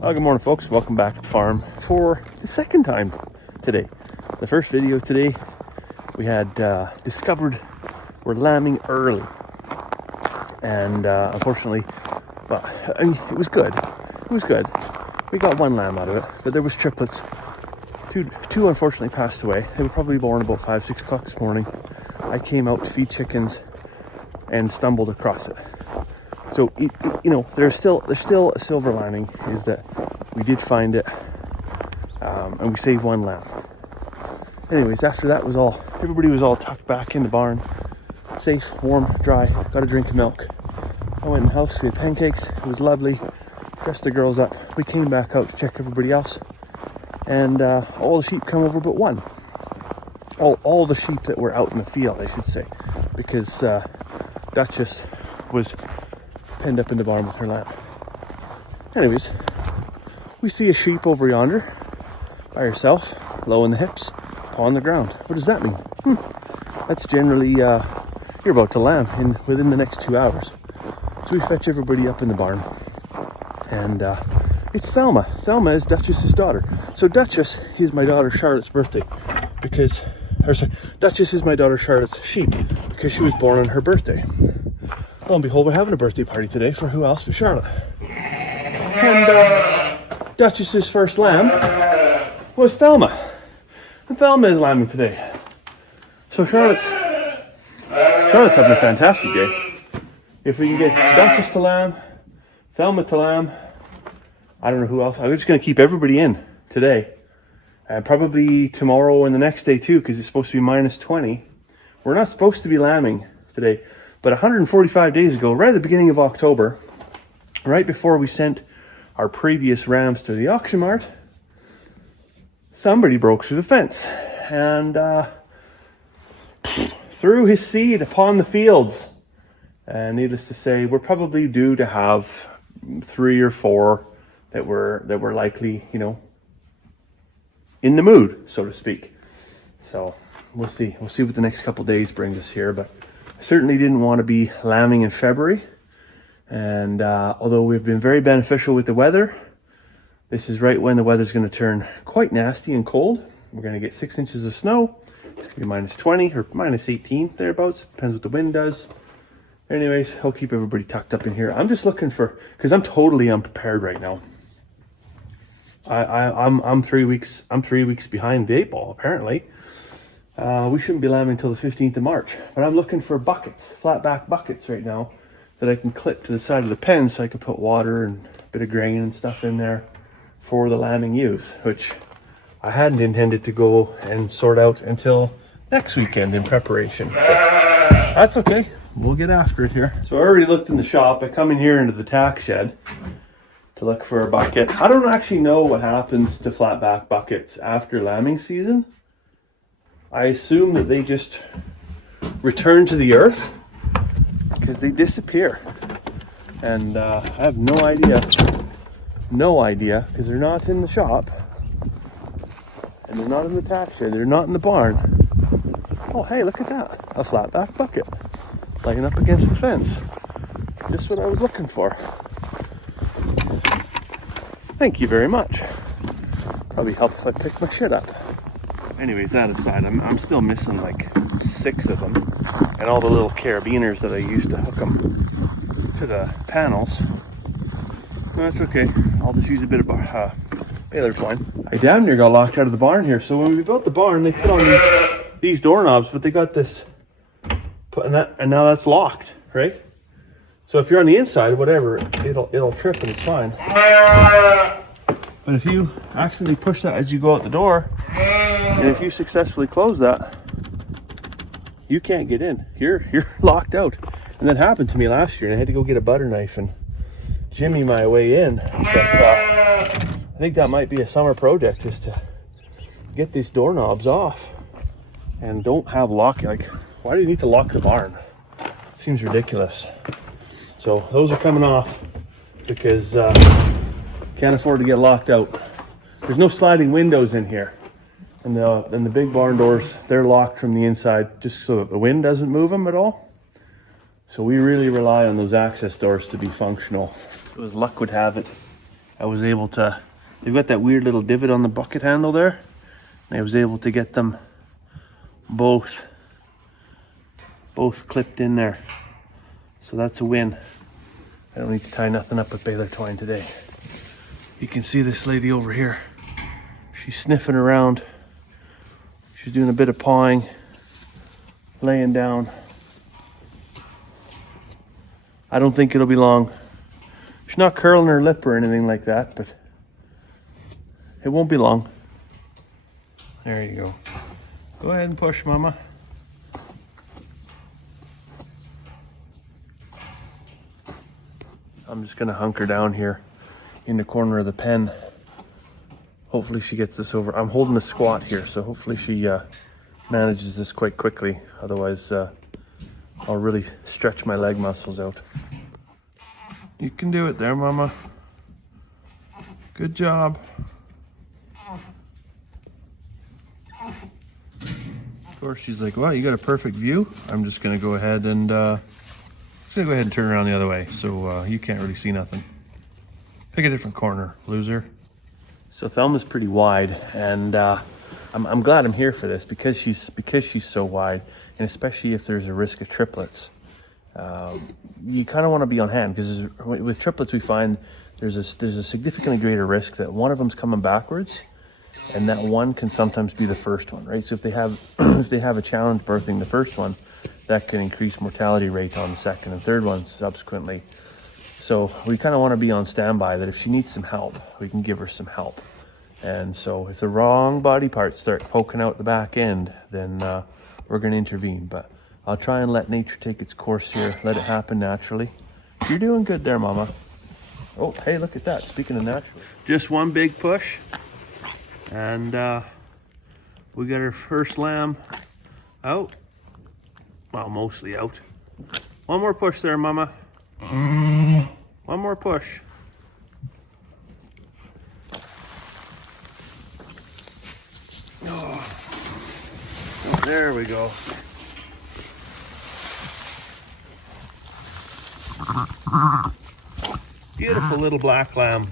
Good morning, folks. Welcome back to the farm for the second time today. The first video today, we had discovered we're lambing early, and unfortunately, well, I mean, it was good. It was good. We got one lamb out of it, but there was triplets. Two unfortunately passed away. They were probably born about 5-6 o'clock this morning. I came out to feed chickens and stumbled across it. So you know, there's still a silver lining, is that we did find it, and we saved one lamb. Anyways, after that was all, everybody was all tucked back in the barn, safe, warm, dry. Got a drink of milk. I went in the house. We had pancakes. It was lovely. Dressed the girls up. We came back out to check everybody else, and all the sheep come over but one. All the sheep that were out in the field, I should say, because Duchess was penned up in the barn with her lamb. Anyways, we see a sheep over yonder by herself, low in the hips, paw on the ground. What does that mean? That's generally you're about to lamb within the next 2 hours. So we fetch everybody up in the barn, and it's Thelma. Thelma is Duchess's daughter. So Duchess is my daughter Charlotte's birthday, Duchess is my daughter Charlotte's sheep, because she was born on her birthday. Lo and behold, we're having a birthday party today for who else but Charlotte. And Duchess's first lamb was Thelma. And Thelma is lambing today. So Charlotte's having a fantastic day. If we can get Duchess to lamb, Thelma to lamb, I don't know who else. I'm just going to keep everybody in today. And probably tomorrow and the next day too, because it's supposed to be minus 20. We're not supposed to be lambing today. But 145 days ago, right at the beginning of October, right before we sent our previous rams to the auction mart, somebody broke through the fence and threw his seed upon the fields. And needless to say, we're probably due to have 3 or 4 that were likely, you know, in the mood, so to speak. So we'll see. We'll see what the next couple days brings us here, but I certainly didn't want to be lambing in February, and although we've been very beneficial with the weather, this is right when the weather's going to turn quite nasty and cold. We're going to get 6 inches of snow. It's going to be minus 20 or minus 18 thereabouts. Depends what the wind does. Anyways, I'll keep everybody tucked up in here. I'm just looking for, because I'm totally unprepared right now. I'm 3 weeks behind the 8 ball apparently. We shouldn't be lambing until the 15th of March, but I'm looking for buckets, flat back buckets right now that I can clip to the side of the pen so I can put water and a bit of grain and stuff in there for the lambing ewes, which I hadn't intended to go and sort out until next weekend in preparation. But that's okay. We'll get after it here. So I already looked in the shop. I come in here into the tack shed to look for a bucket. I don't actually know what happens to flat back buckets after lambing season. I assume that they just return to the earth because they disappear. And I have no idea, because they're not in the shop. And they're not in the tack shed, they're not in the barn. Oh, hey, look at that. A flat back bucket laying up against the fence. Just what I was looking for. Thank you very much. Probably help if I pick my shit up. Anyways, that aside, I'm still missing like 6 of them, and all the little carabiners that I used to hook them to the panels. No, that's okay. I'll just use a bit of baler twine. I damn near got locked out of the barn here. So when we built the barn, they put on these doorknobs, but they got this and now that's locked, right? So if you're on the inside, whatever, it'll trip and it's fine. But if you accidentally push that as you go out the door, and if you successfully close that, you can't get in. You're locked out. And that happened to me last year, and I had to go get a butter knife and jimmy my way in. But I think that might be a summer project, just to get these doorknobs off and don't have lock. Like, why do you need to lock the barn? It seems ridiculous. So those are coming off because can't afford to get locked out. There's no sliding windows in here. And the big barn doors, they're locked from the inside just so that the wind doesn't move them at all. So we really rely on those access doors to be functional. So as luck would have it, I was able to, they've got that weird little divot on the bucket handle there. And I was able to get them both clipped in there. So that's a win. I don't need to tie nothing up with baler twine today. You can see this lady over here. She's sniffing around. She's doing a bit of pawing, laying down. I don't think it'll be long. She's not curling her lip or anything like that, but it won't be long. There you go. Go ahead and push, Mama. I'm just gonna hunker down here in the corner of the pen. Hopefully she gets this over. I'm holding a squat here, so hopefully she manages this quite quickly. Otherwise, I'll really stretch my leg muscles out. You can do it there, Mama. Good job. Of course, she's like, "Wow, you got a perfect view." I'm just gonna go ahead and turn around the other way, so you can't really see nothing. Pick a different corner, loser. So Thelma's pretty wide, and I'm glad I'm here for this because she's so wide, and especially if there's a risk of triplets. You kind of want to be on hand because with triplets we find there's a significantly greater risk that one of them's coming backwards, and that one can sometimes be the first one, right? So if they have a challenge birthing the first one, that can increase mortality rate on the second and third ones subsequently. So we kind of want to be on standby that if she needs some help, we can give her some help. And so if the wrong body parts start poking out the back end, then we're going to intervene. But I'll try and let nature take its course here. Let it happen naturally. You're doing good there, Mama. Oh, hey, look at that. Speaking of natural. Just one big push. And we got our first lamb out. Well, mostly out. One more push there, Mama. One more push. Oh, there we go. Beautiful little black lamb.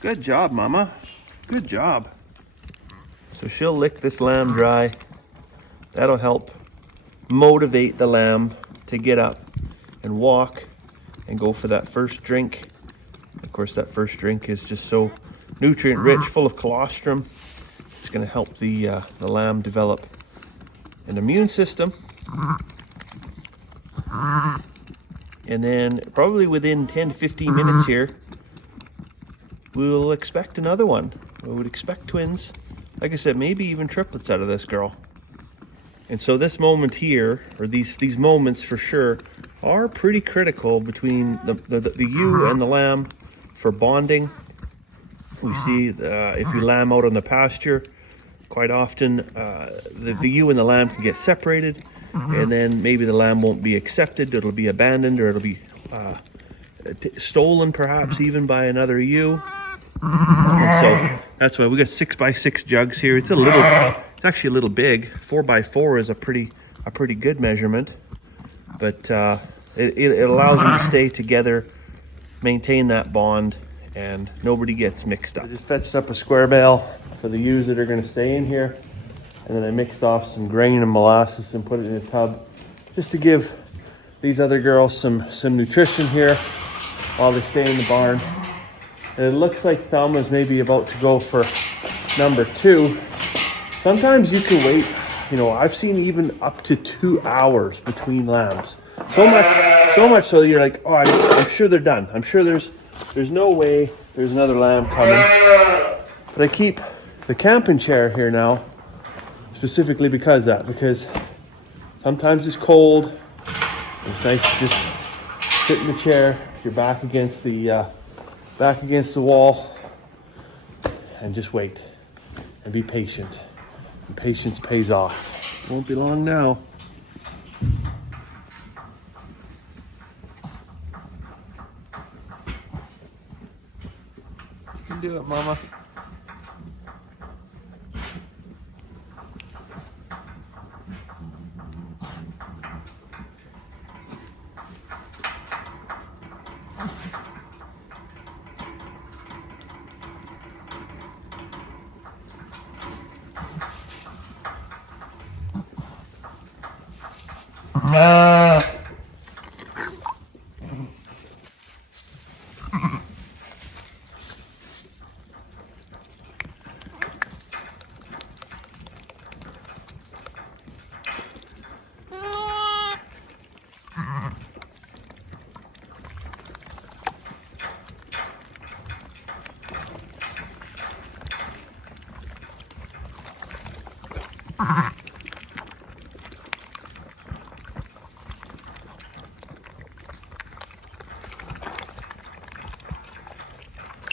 Good job, Mama. Good job. So she'll lick this lamb dry. That'll help motivate the lamb to get up and walk and go for that first drink. Of course, that first drink is just so nutrient rich, full of colostrum. It's going to help the lamb develop an immune system. And then probably within 10 to 15 minutes here, we'll expect another one. We would expect twins. Like I said, maybe even triplets out of this girl. And so this moment here, or these moments for sure, are pretty critical between the ewe and the lamb for bonding. We see if you lamb out on the pasture, quite often the ewe and the lamb can get separated, and then maybe the lamb won't be accepted, it'll be abandoned, or it'll be stolen perhaps even by another ewe. And so that's why we got 6x6 jugs here. It's actually a little big. 4x4 is a pretty good measurement, but it allows them to stay together, maintain that bond, and nobody gets mixed up. I just fetched up a square bale for the ewes that are going to stay in here, and then I mixed off some grain and molasses and put it in a tub just to give these other girls some nutrition here while they stay in the barn. And it looks like Thelma's maybe about to go for number 2. Sometimes you can wait, I've seen even up to 2 hours between lambs. So much so that you're like, oh, I'm sure they're done. I'm sure there's no way there's another lamb coming. But I keep the camping chair here now, specifically because sometimes it's cold. It's nice to just sit in the chair, your back against the wall, and just wait and be patient. And patience pays off. Won't be long now. You can do it, Mama.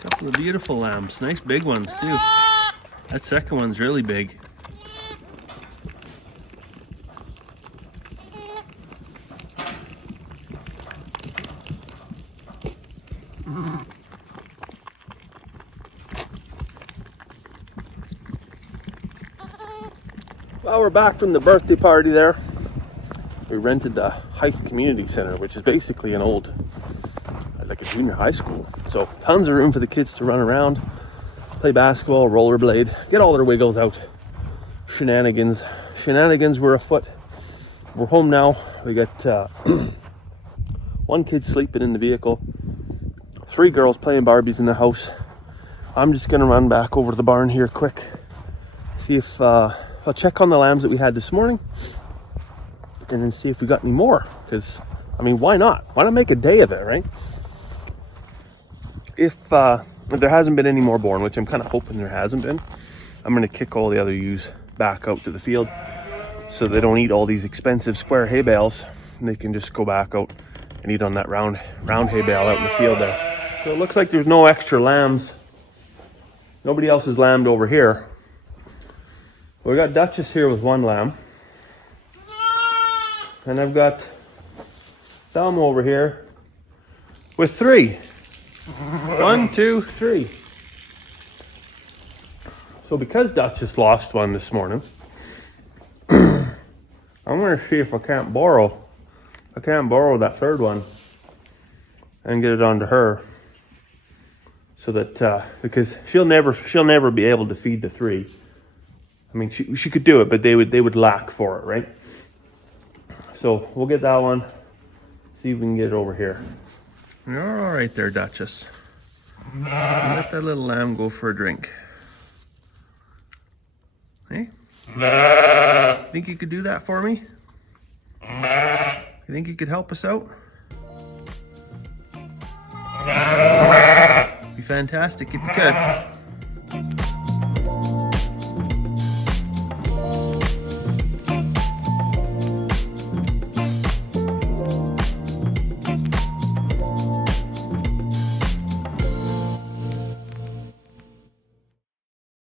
Couple of beautiful lambs, nice big ones too. That second one's really big. Well, we're back from the birthday party there. We rented the Hythe Community Center, which is basically an old, like a junior high school. So tons of room for the kids to run around, play basketball, rollerblade, get all their wiggles out. Shenanigans were afoot. We're home now. We got one kid sleeping in the vehicle, 3 girls playing Barbies in the house. I'm just gonna run back over to the barn here quick, see if I'll check on the lambs that we had this morning, and then see if we got any more. Because, I mean, why not? Why not make a day of it, right? If there hasn't been any more born, which I'm kind of hoping there hasn't been, I'm going to kick all the other ewes back out to the field so they don't eat all these expensive square hay bales, and they can just go back out and eat on that round hay bale out in the field there. So it looks like there's no extra lambs. Nobody else is lambed over here. We got Duchess here with 1 lamb. And I've got Thelma over here with 3. 1, 2, 3. So because Duchess lost one this morning, I'm going to see if I can't borrow that 3rd one and get it onto her, so that because she'll never be able to feed the 3. I mean, she could do it, but they would lack for it, right? So we'll get that one, see if we can get it over here. You're all right there, Duchess. Let that little lamb go for a drink. Hey? Think you could do that for me? You think you could help us out? Be fantastic if you could.